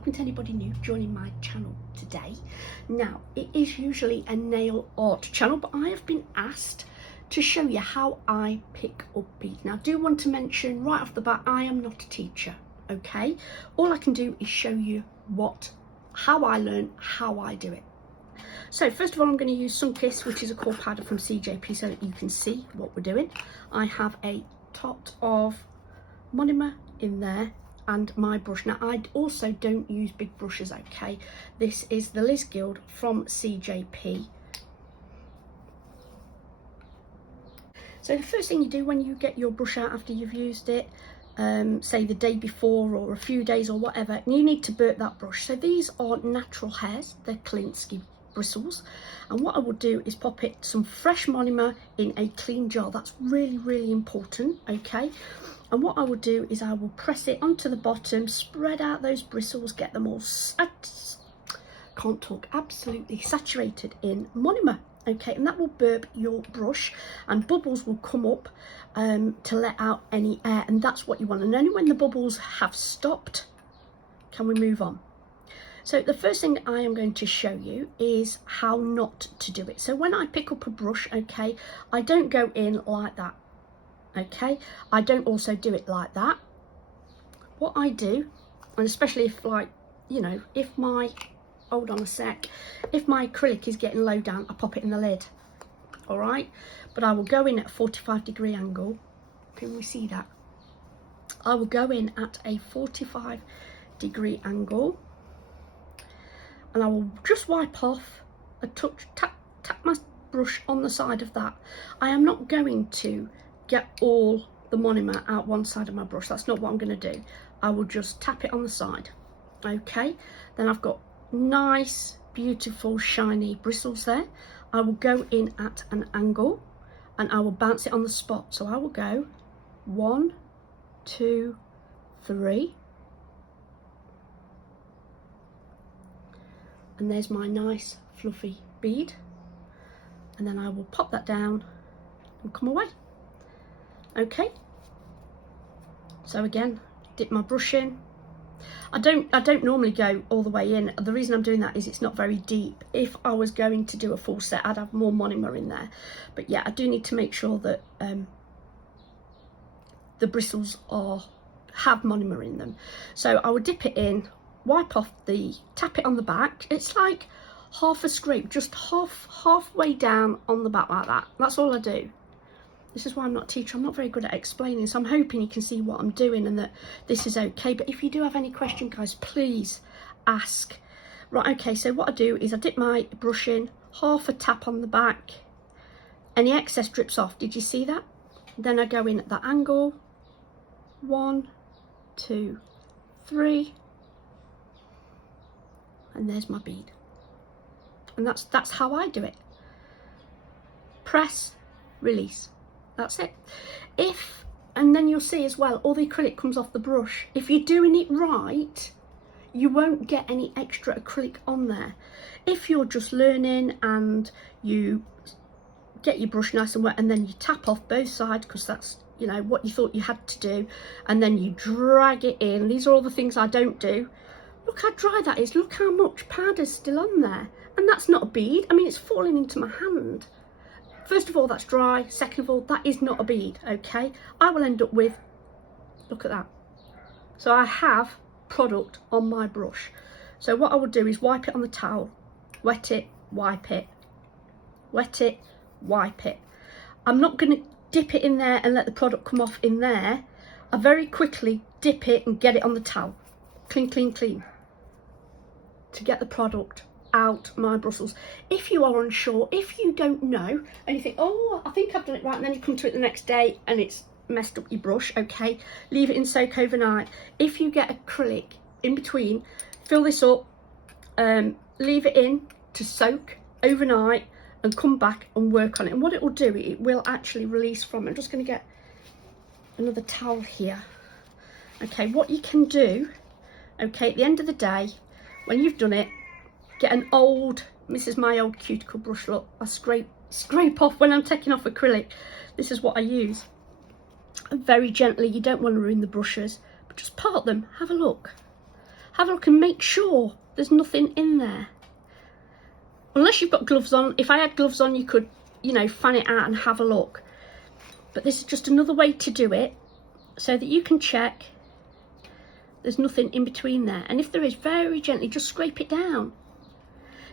welcome to anybody new joining my channel today. Now, it is usually a nail art channel, but I have been asked to show you how I pick up bead. Now, I do want to mention right off the bat, I am not a teacher, okay? All I can do is show you how I learn, how I do it. So first of all, I'm going to use Sunkiss, which is a core powder from CJP, so that you can see what we're doing. I have a tot of Monomer in there and my brush. Now, I also don't use big brushes, okay? This is the Liz Guild from CJP. So the first thing you do when you get your brush out after you've used it, say the day before or a few days or whatever, you need to burp that brush. So these are natural hairs, they're Klinsky bristles, and what I will do is pop it some fresh monomer in a clean jar. That's really important, okay? And what I will do is I will press it onto the bottom, spread out those bristles, get them all absolutely saturated in monomer, okay? And that will burp your brush and bubbles will come up to let out any air, and that's what you want. And only when the bubbles have stopped can we move on. So the first thing I am going to show you is how not to do it. So when I pick up a brush, okay, I don't go in like that, okay? I don't also do it like that. What I do, and especially if, like, you know, if my, hold on a sec, if my acrylic is getting low down, I pop it in the lid, all right? But I will go in at a 45-degree angle. Can we see that? I will go in at a 45-degree angle, and I will just wipe off a touch, tap my brush on the side of that. I am not going to get all the monomer out one side of my brush. That's not what I'm going to do. I will just tap it on the side, okay? Then I've got nice, beautiful, shiny bristles there. I will go in at an angle and I will bounce it on the spot. So I will go 1, 2, 3. And there's my nice fluffy bead, and then I will pop that down and come away, okay? So again, dip my brush in. I don't normally go all the way in. The reason I'm doing that is it's not very deep. If I was going to do a full set, I'd have more monomer in there, but yeah, I do need to make sure that the bristles have monomer in them. So I will dip it in, wipe off tap it on the back. It's like half a scrape, just halfway down on the back like that. That's all I do. This is why I'm not a teacher. I'm not very good at explaining, so I'm hoping you can see what I'm doing and that this is okay. But if you do have any question, guys, please ask. Right, okay, so what I do is I dip my brush in, half a tap on the back, any excess drips off. Did you see that? Then I go in at that angle, 1, 2, 3, and there's my bead. And that's how I do it. Press, release. That's it. And then you'll see as well, all the acrylic comes off the brush. If you're doing it right, you won't get any extra acrylic on there. If you're just learning and you get your brush nice and wet and then you tap off both sides because that's, you know, what you thought you had to do, and then you drag it in. These are all the things I don't do. Look how dry that is. Look how much powder's still on there. And that's not a bead. I mean, it's falling into my hand. First of all, that's dry. Second of all, that is not a bead, okay? I will end up with, look at that. So I have product on my brush. So what I will do is wipe it on the towel, wet it, wipe it, wet it, wipe it. I'm not going to dip it in there and let the product come off in there. I very quickly dip it and get it on the towel. Clean, clean, clean, to get the product out my bristles. If you are unsure, if you don't know and you think, oh, I think I've done it right, and then you come to it the next day and it's messed up your brush, okay, leave it in soak overnight. If you get acrylic in between, fill this up, leave it in to soak overnight and come back and work on it. And what it will do, it will actually release from it. I'm just going to get another towel here. Okay, what you can do, okay, at the end of the day, when you've done it, get an old, this is my old cuticle brush, look, I scrape off when I'm taking off acrylic. This is what I use. And very gently, you don't want to ruin the brushes, but just part them, have a look. have a look and make sure there's nothing in there. Unless you've got gloves on. If I had gloves on, you could, you know, fan it out and have a look. But this is just another way to do it so that you can check there's nothing in between there. And if there is, very gently just scrape it down.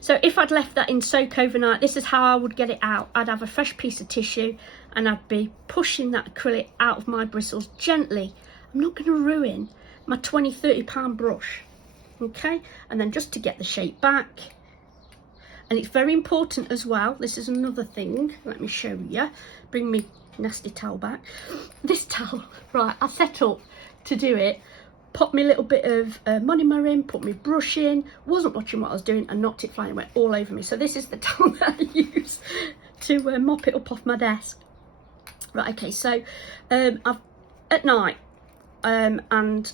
So if I'd left that in soak overnight, this is how I would get it out. I'd have a fresh piece of tissue and I'd be pushing that acrylic out of my bristles gently. I'm not going to ruin my 20-30 pound brush. Okay, and then just to get the shape back. And it's very important as well, this is another thing, let me show you. Bring me nasty towel back. This towel, right, I set up to do it. Pop me a little bit of monomer in, put my brush in, wasn't watching what I was doing and knocked it flying, it went all over me. So this is the towel that I use to mop it up off my desk. Right, okay, so I've at night and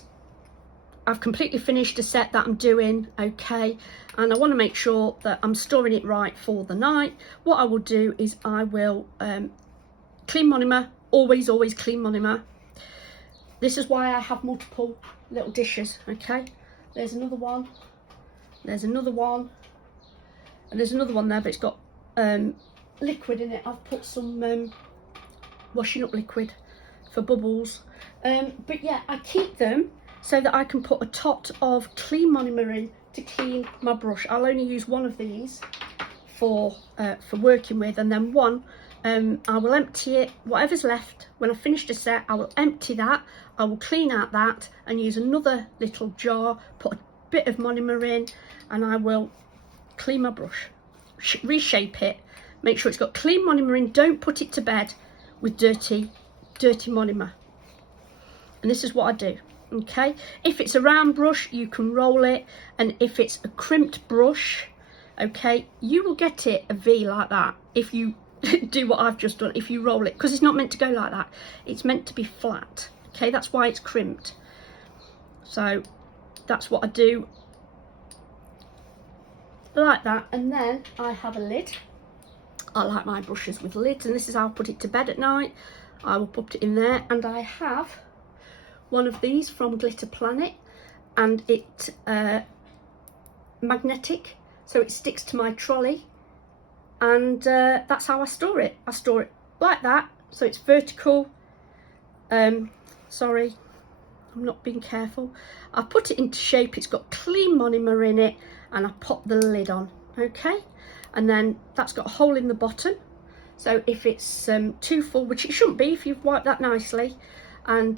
I've completely finished a set that I'm doing, okay, and I want to make sure that I'm storing it right for the night. What I will do is I will clean monomer, always clean monomer. This is why I have multiple little dishes, okay. There's another one, there's another one, and there's another one there, but it's got liquid in it. I've put some washing up liquid for bubbles, but yeah, I keep them so that I can put a tot of clean monomer in to clean my brush. I'll only use one of these for working with, and then one I will empty it, whatever's left. When I've finished a set, I will empty that, I will clean out that and use another little jar, put a bit of monomer in, and I will clean my brush, reshape it, make sure it's got clean monomer in. Don't put it to bed with dirty monomer. And this is what I do, okay. If it's a round brush, you can roll it, and if it's a crimped brush, okay, you will get it a V like that if you do what I've just done, if you roll it, because it's not meant to go like that, it's meant to be flat, okay. That's why it's crimped. So that's what I do, like that. And then I have a lid. I like my brushes with lids, and this is how I put it to bed at night. I will put it in there, and I have one of these from Glitter Planet, and it's magnetic, so it sticks to my trolley, and that's how I store it. I store it like that, so it's vertical. Sorry, I'm not being careful. I put it into shape, it's got clean monomer in it, and I pop the lid on, okay. And then that's got a hole in the bottom, so if it's too full, which it shouldn't be if you've wiped that nicely, and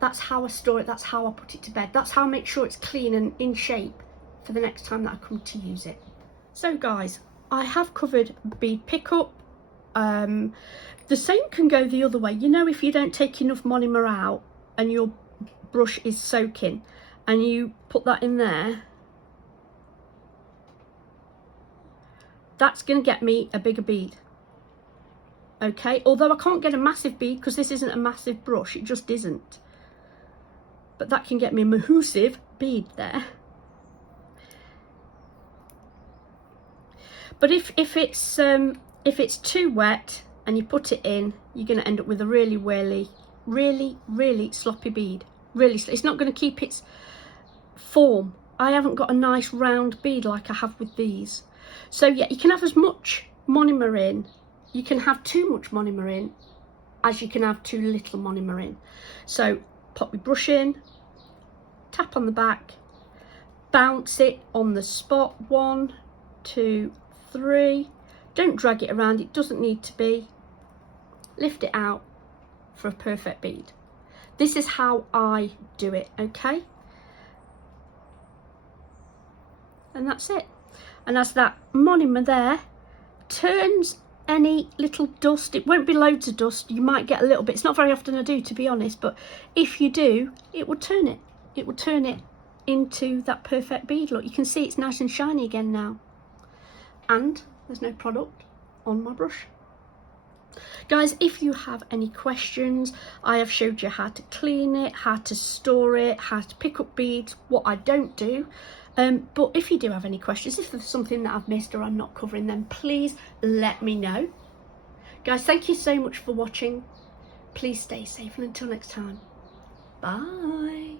that's how I store it, that's how I put it to bed, that's how I make sure it's clean and in shape for the next time that I come to use it. So guys, I have covered bead pickup. The same can go the other way. You know, if you don't take enough monomer out and your brush is soaking and you put that in there, that's going to get me a bigger bead, okay. Although I can't get a massive bead because this isn't a massive brush, it just isn't, but that can get me a massive bead there. But if it's too wet and you put it in, you're going to end up with a really sloppy bead. It's not going to keep its form. I haven't got a nice round bead like I have with these. So yeah, you can have as much monomer in, you can have too much monomer in, as you can have too little monomer in. So pop your brush in, tap on the back, bounce it on the spot, 1, 2, 3. Don't drag it around, it doesn't need to be. Lift it out for a perfect bead. This is how I do it, okay. And that's it. And as that monomer there turns any little dust, it won't be loads of dust, you might get a little bit, it's not very often I do, to be honest, but if you do, it will turn it. It will turn it into that perfect bead look. You can see it's nice and shiny again now. And there's no product on my brush. Guys, if you have any questions, I have showed you how to clean it, how to store it, how to pick up beads, what I don't do. But if you do have any questions, if there's something that I've missed or I'm not covering, then please let me know. Guys, thank you so much for watching. Please stay safe, and until next time, bye.